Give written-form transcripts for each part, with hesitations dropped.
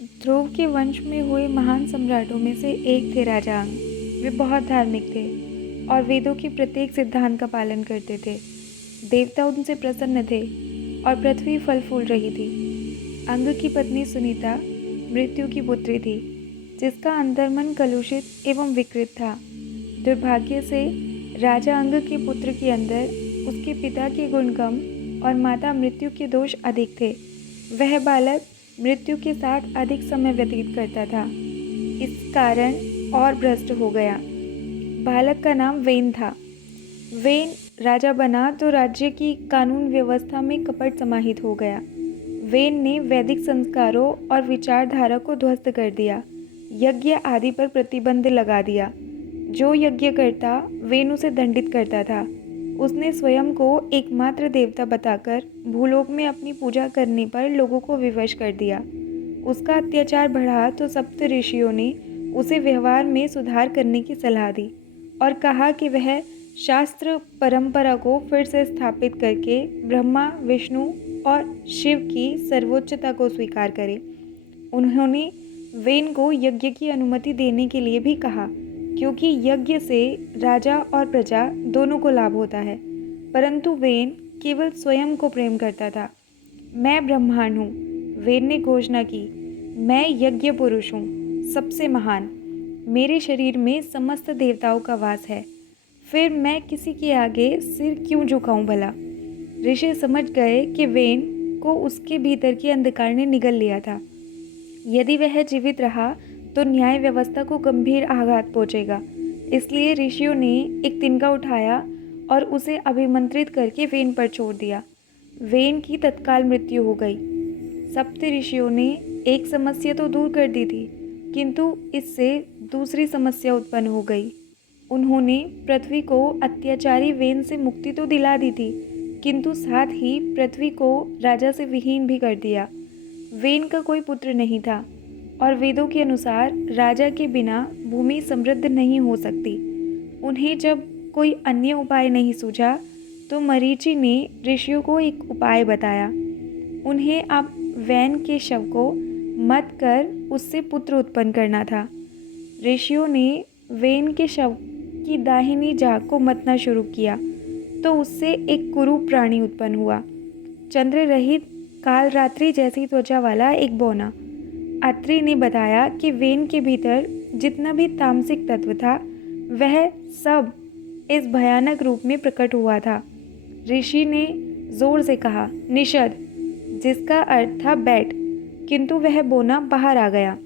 ध्रुव के वंश में हुए महान सम्राटों में से एक थे राजा अंग। वे बहुत धार्मिक थे और वेदों के प्रत्येक सिद्धांत का पालन करते थे। देवता उनसे प्रसन्न थे और पृथ्वी फल फूल रही थी। अंग की पत्नी सुनीता मृत्यु की पुत्री थी, जिसका अंतर्मन कलुषित एवं विकृत था। दुर्भाग्य से राजा अंग के पुत्र के अंदर उसके पिता के गुण कम और माता मृत्यु के दोष अधिक थे। वह बालक मृत्यु के साथ अधिक समय व्यतीत करता था, इस कारण और भ्रष्ट हो गया। बालक का नाम वेन था। वेन राजा बना तो राज्य की कानून व्यवस्था में कपट समाहित हो गया। वेन ने वैदिक संस्कारों और विचारधारा को ध्वस्त कर दिया, यज्ञ आदि पर प्रतिबंध लगा दिया। जो यज्ञ करता वेन उसे दंडित करता था। उसने स्वयं को एकमात्र देवता बताकर भूलोक में अपनी पूजा करने पर लोगों को विवश कर दिया। उसका अत्याचार बढ़ा तो सप्त ऋषियों ने उसे व्यवहार में सुधार करने की सलाह दी और कहा कि वह शास्त्र परंपरा को फिर से स्थापित करके ब्रह्मा, विष्णु और शिव की सर्वोच्चता को स्वीकार करे। उन्होंने वेन को यज्ञ की अनुमति देने के लिए भी कहा, क्योंकि यज्ञ से राजा और प्रजा दोनों को लाभ होता है। परंतु वेन केवल स्वयं को प्रेम करता था। मैं ब्रह्मांड हूँ, वेन ने घोषणा की। मैं यज्ञ पुरुष हूँ, सबसे महान। मेरे शरीर में समस्त देवताओं का वास है। फिर मैं किसी के आगे सिर क्यों झुकाऊं भला। ऋषि समझ गए कि वेन को उसके भीतर के अंधकार ने निगल लिया था। यदि वह जीवित रहा तो न्याय व्यवस्था को गंभीर आघात पहुंचेगा। इसलिए ऋषियों ने एक तिनका उठाया और उसे अभिमंत्रित करके वेन पर छोड़ दिया। वेन की तत्काल मृत्यु हो गई। सप्त ऋषियों ने एक समस्या तो दूर कर दी थी, किंतु इससे दूसरी समस्या उत्पन्न हो गई। उन्होंने पृथ्वी को अत्याचारी वेन से मुक्ति तो दिला दी थी, किंतु साथ ही पृथ्वी को राजा से विहीन भी कर दिया। वेन का कोई पुत्र नहीं था और वेदों के अनुसार राजा के बिना भूमि समृद्ध नहीं हो सकती। उन्हें जब कोई अन्य उपाय नहीं सूझा तो मरीचि ने ऋषियों को एक उपाय बताया। उन्हें अब वैन के शव को मत कर उससे पुत्र उत्पन्न करना था। ऋषियों ने वेन के शव की दाहिनी जांघ को मतना शुरू किया तो उससे एक कुरूप प्राणी उत्पन्न हुआ, चंद्र रहित काल रात्रि जैसी त्वचा वाला एक बौना। अत्रि ने बताया कि वेन के भीतर जितना भी तामसिक तत्व था वह सब इस भयानक रूप में प्रकट हुआ था। ऋषि ने जोर से कहा, निषद, जिसका अर्थ था बैठ, किंतु वह बोना बाहर आ गया।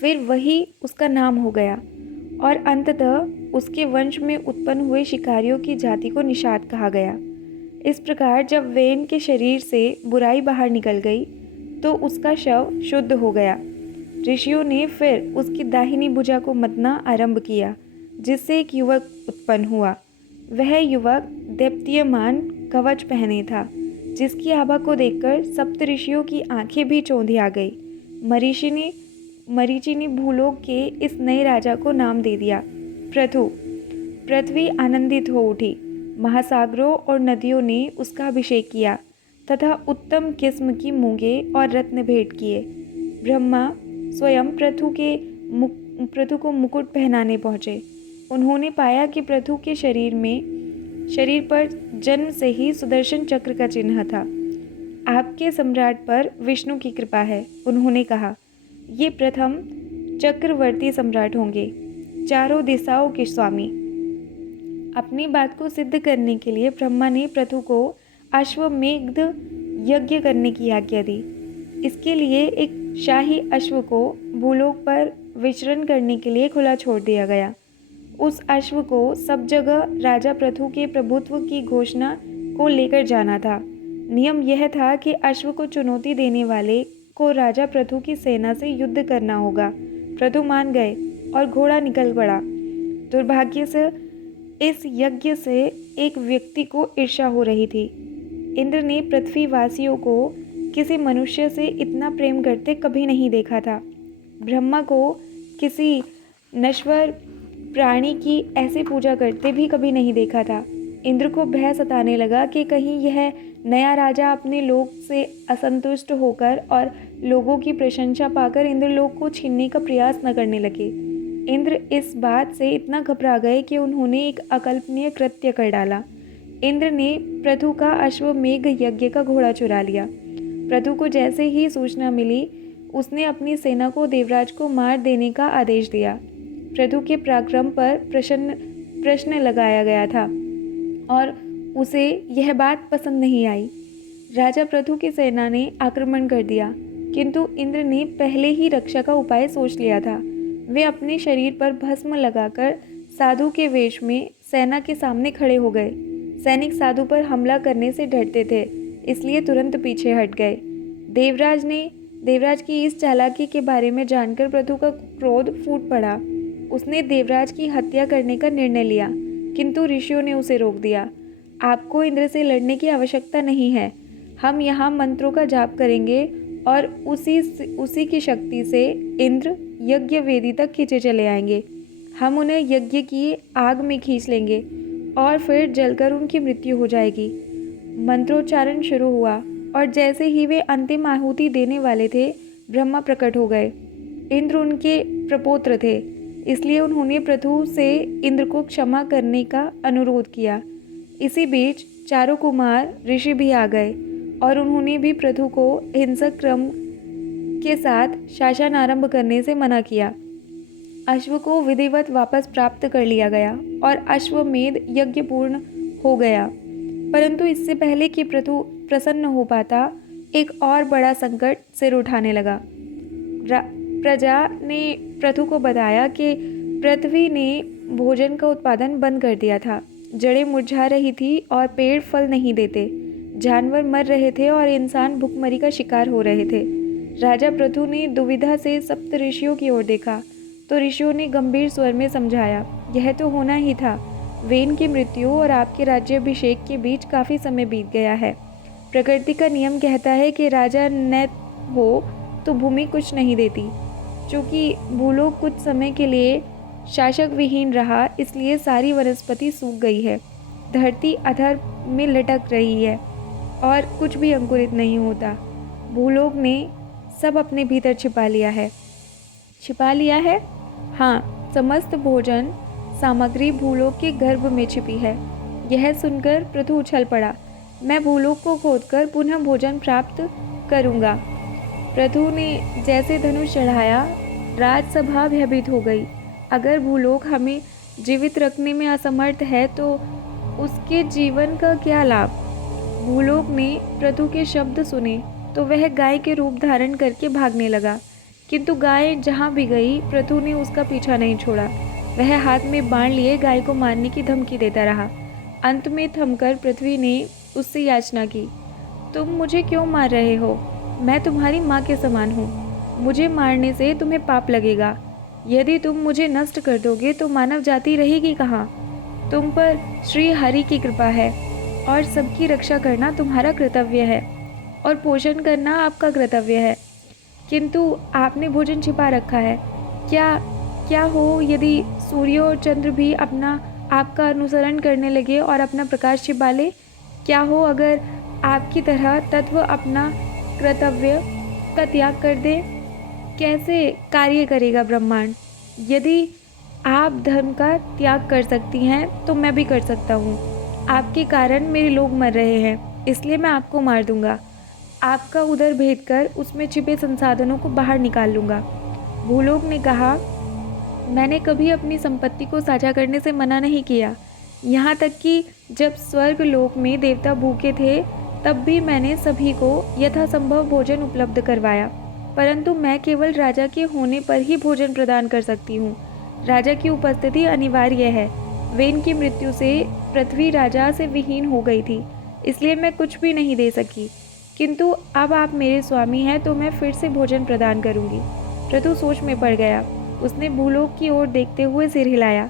फिर वही उसका नाम हो गया और अंततः उसके वंश में उत्पन्न हुए शिकारियों की जाति को निषाद कहा गया। इस प्रकार जब वेन के शरीर से बुराई बाहर निकल गई तो उसका शव शुद्ध हो गया। ऋषियों ने फिर उसकी दाहिनी भुजा को मतना आरंभ किया, जिससे एक युवक उत्पन्न हुआ। वह युवक दैप्यमान कवच पहने था, जिसकी आभा को देखकर सप्त ऋषियों की आंखें भी चौंधी आ गई। मरीचि ने भूलोक के इस नए राजा को नाम दे दिया पृथु। पृथ्वी आनंदित हो उठी। महासागरों और नदियों ने उसका अभिषेक किया तथा उत्तम किस्म की मूंगे और रत्न भेंट किए। ब्रह्मा स्वयं पृथु को मुकुट पहनाने पहुँचे। उन्होंने पाया कि पृथु के शरीर पर जन्म से ही सुदर्शन चक्र का चिन्ह था। आपके सम्राट पर विष्णु की कृपा है, उन्होंने कहा। ये प्रथम चक्रवर्ती सम्राट होंगे, चारों दिशाओं के स्वामी। अपनी बात को सिद्ध करने के लिए ब्रह्मा ने पृथु को अश्वमेध यज्ञ करने की आज्ञा दी। इसके लिए एक शाही अश्व को भूलोक पर विचरण करने के लिए खुला छोड़ दिया गया। उस अश्व को सब जगह राजा पृथु के प्रभुत्व की घोषणा को लेकर जाना था। नियम यह था कि अश्व को चुनौती देने वाले को राजा पृथु की सेना से युद्ध करना होगा। पृथु मान गए और घोड़ा निकल पड़ा। दुर्भाग्य से इस यज्ञ से एक व्यक्ति को ईर्ष्या हो रही थी। इंद्र ने पृथ्वीवासियों को किसी मनुष्य से इतना प्रेम करते कभी नहीं देखा था। ब्रह्मा को किसी नश्वर प्राणी की ऐसी पूजा करते भी कभी नहीं देखा था। इंद्र को भय सताने लगा कि कहीं यह नया राजा अपने लोक से असंतुष्ट होकर और लोगों की प्रशंसा पाकर इंद्रलोक को छीनने का प्रयास न करने लगे। इंद्र इस बात से इतना घबरा गए कि उन्होंने एक अकल्पनीय कृत्य कर डाला। इंद्र ने पृथु का अश्वमेघ यज्ञ का घोड़ा चुरा लिया। पृथु को जैसे ही सूचना मिली, उसने अपनी सेना को देवराज को मार देने का आदेश दिया। पृथु के पराक्रम पर प्रश्न लगाया गया था और उसे यह बात पसंद नहीं आई। राजा पृथु की सेना ने आक्रमण कर दिया, किंतु इंद्र ने पहले ही रक्षा का उपाय सोच लिया था। वे अपने शरीर पर भस्म लगाकर साधु के वेश में सेना के सामने खड़े हो गए। सैनिक साधु पर हमला करने से डरते थे, इसलिए तुरंत पीछे हट गए। देवराज की इस चालाकी के बारे में जानकर पृथु का क्रोध फूट पड़ा। उसने देवराज की हत्या करने का निर्णय लिया, किंतु ऋषियों ने उसे रोक दिया। आपको इंद्र से लड़ने की आवश्यकता नहीं है। हम यहाँ मंत्रों का जाप करेंगे और उसी की शक्ति से इंद्र यज्ञ वेदी तक खींचे चले आएंगे। हम उन्हें यज्ञ की आग में खींच लेंगे और फिर जलकर उनकी मृत्यु हो जाएगी। मंत्रोच्चारण शुरू हुआ और जैसे ही वे अंतिम आहुति देने वाले थे, ब्रह्मा प्रकट हो गए। इंद्र उनके प्रपौत्र थे, इसलिए उन्होंने पृथु से इंद्र को क्षमा करने का अनुरोध किया। इसी बीच चारों कुमार ऋषि भी आ गए और उन्होंने भी पृथु को हिंसक क्रम के साथ शासन आरंभ करने से मना किया। अश्व को विधिवत वापस प्राप्त कर लिया गया और अश्वमेध यज्ञ पूर्ण हो गया। परंतु इससे पहले कि पृथु प्रसन्न हो पाता, एक और बड़ा संकट सिर उठाने लगा। प्रजा ने पृथु को बताया कि पृथ्वी ने भोजन का उत्पादन बंद कर दिया था। जड़ें मुरझा रही थी और पेड़ फल नहीं देते। जानवर मर रहे थे और इंसान भुखमरी का शिकार हो रहे थे। राजा पृथु ने दुविधा से सप्त ऋषियों की ओर देखा तो ऋषियों ने गंभीर स्वर में समझाया, यह तो होना ही था। वेन की मृत्यु और आपके राज्याभिषेक के बीच काफ़ी समय बीत गया है। प्रकृति का नियम कहता है कि राजा न हो तो भूमि कुछ नहीं देती। चूँकि भूलोक कुछ समय के लिए शासक विहीन रहा, इसलिए सारी वनस्पति सूख गई है। धरती अधर में लटक रही है और कुछ भी अंकुरित नहीं होता। भूलोक ने सब अपने भीतर छिपा लिया है। हाँ, समस्त भोजन सामग्री भूलोक के गर्भ में छिपी है। यह सुनकर पृथु उछल पड़ा। मैं भूलोक को खोदकर पुनः भोजन प्राप्त करूँगा। पृथु ने जैसे धनुष चढ़ाया, राजसभा भयभीत हो गई। अगर भूलोक हमें जीवित रखने में असमर्थ है तो उसके जीवन का क्या लाभ। भूलोक ने पृथु के शब्द सुने तो वह गाय के रूप धारण करके भागने लगा, किंतु गाय जहाँ भी गई, पृथु ने उसका पीछा नहीं छोड़ा। वह हाथ में बाण लिए गाय को मारने की धमकी देता रहा। अंत में थमकर पृथ्वी ने उससे याचना की, तुम मुझे क्यों मार रहे हो? मैं तुम्हारी माँ के समान हूँ। मुझे मारने से तुम्हें पाप लगेगा। यदि तुम मुझे नष्ट कर दोगे तो मानव जाति रहेगी कहाँ? तुम पर श्री हरि की कृपा है और सबकी रक्षा करना तुम्हारा कर्तव्य है और पोषण करना आपका कर्तव्य है, किंतु आपने भोजन छिपा रखा है। क्या हो यदि सूर्य और चंद्र भी आपका अनुसरण करने लगे और अपना प्रकाश छिपा ले? क्या हो अगर आपकी तरह तत्व अपना कर्तव्य का त्याग कर दे? कैसे कार्य करेगा ब्रह्मांड? यदि आप धर्म का त्याग कर सकती हैं तो मैं भी कर सकता हूँ। आपके कारण मेरे लोग मर रहे हैं, इसलिए मैं आपको मार दूंगा। आपका उदर भेद कर उसमें छिपे संसाधनों को बाहर निकाल लूँगा। भूलोक ने कहा, मैंने कभी अपनी संपत्ति को साझा करने से मना नहीं किया। यहाँ तक कि जब स्वर्ग लोक में देवता भूखे थे तब भी मैंने सभी को यथासंभव भोजन उपलब्ध करवाया, परंतु मैं केवल राजा के होने पर ही भोजन प्रदान कर सकती हूँ। राजा की उपस्थिति अनिवार्य है। वेन की मृत्यु से पृथ्वी राजा से विहीन हो गई थी, इसलिए मैं कुछ भी नहीं दे सकी, किंतु अब आप मेरे स्वामी हैं तो मैं फिर से भोजन प्रदान करूँगी। पृथु सोच में पड़ गया। उसने भूलोक की ओर देखते हुए सिर हिलाया।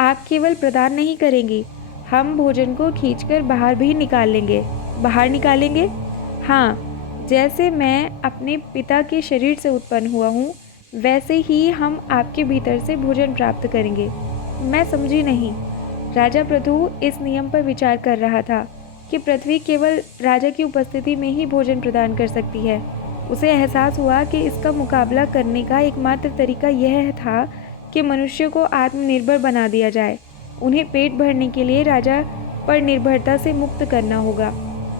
आप केवल प्रदान नहीं करेंगी, हम भोजन को खींचकर बाहर भी निकाल लेंगे। बाहर निकालेंगे? हाँ, जैसे मैं अपने पिता के शरीर से उत्पन्न हुआ हूँ, वैसे ही हम आपके भीतर से भोजन प्राप्त करेंगे। मैं समझी नहीं। राजा पृथु इस नियम पर विचार कर रहा था कि पृथ्वी केवल राजा की उपस्थिति में ही भोजन प्रदान कर सकती है। उसे एहसास हुआ कि इसका मुकाबला करने का एकमात्र तरीका यह था कि मनुष्य को आत्मनिर्भर बना दिया जाए। उन्हें पेट भरने के लिए राजा पर निर्भरता से मुक्त करना होगा।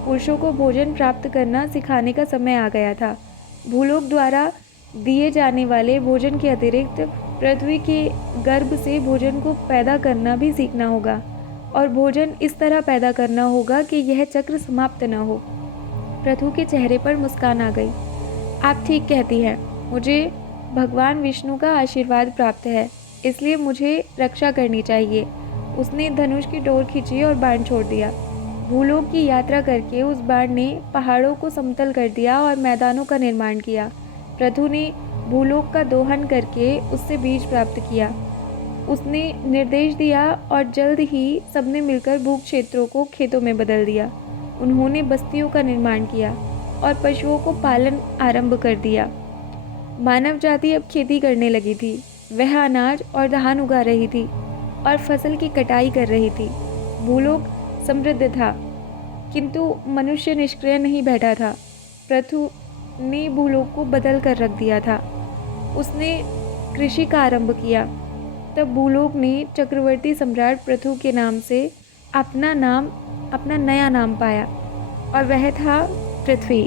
पुरुषों को भोजन प्राप्त करना सिखाने का समय आ गया था। भूलोक द्वारा दिए जाने वाले भोजन के अतिरिक्त पृथ्वी के गर्भ से भोजन को पैदा करना भी सीखना होगा, और भोजन इस तरह पैदा करना होगा कि यह चक्र समाप्त न हो। पृथु के चेहरे पर मुस्कान आ गई। आप ठीक कहती हैं, मुझे भगवान विष्णु का आशीर्वाद प्राप्त है, इसलिए मुझे रक्षा करनी चाहिए। उसने धनुष की डोर खींची और बाण छोड़ दिया। भूलोक की यात्रा करके उस बाण ने पहाड़ों को समतल कर दिया और मैदानों का निर्माण किया। पृथु ने भूलोक का दोहन करके उससे बीज प्राप्त किया। उसने निर्देश दिया और जल्द ही सबने मिलकर भू क्षेत्रों को खेतों में बदल दिया। उन्होंने बस्तियों का निर्माण किया और पशुओं को पालन आरंभ कर दिया। मानव जाति अब खेती करने लगी थी। वह अनाज और धान उगा रही थी और फसल की कटाई कर रही थी। भूलोक समृद्ध था, किंतु मनुष्य निष्क्रिय नहीं बैठा था। पृथु ने भूलोक को बदल कर रख दिया था। उसने कृषि का आरंभ किया। तब भूलोक ने चक्रवर्ती सम्राट पृथु के नाम से अपना नया नाम पाया, और वह था पृथ्वी।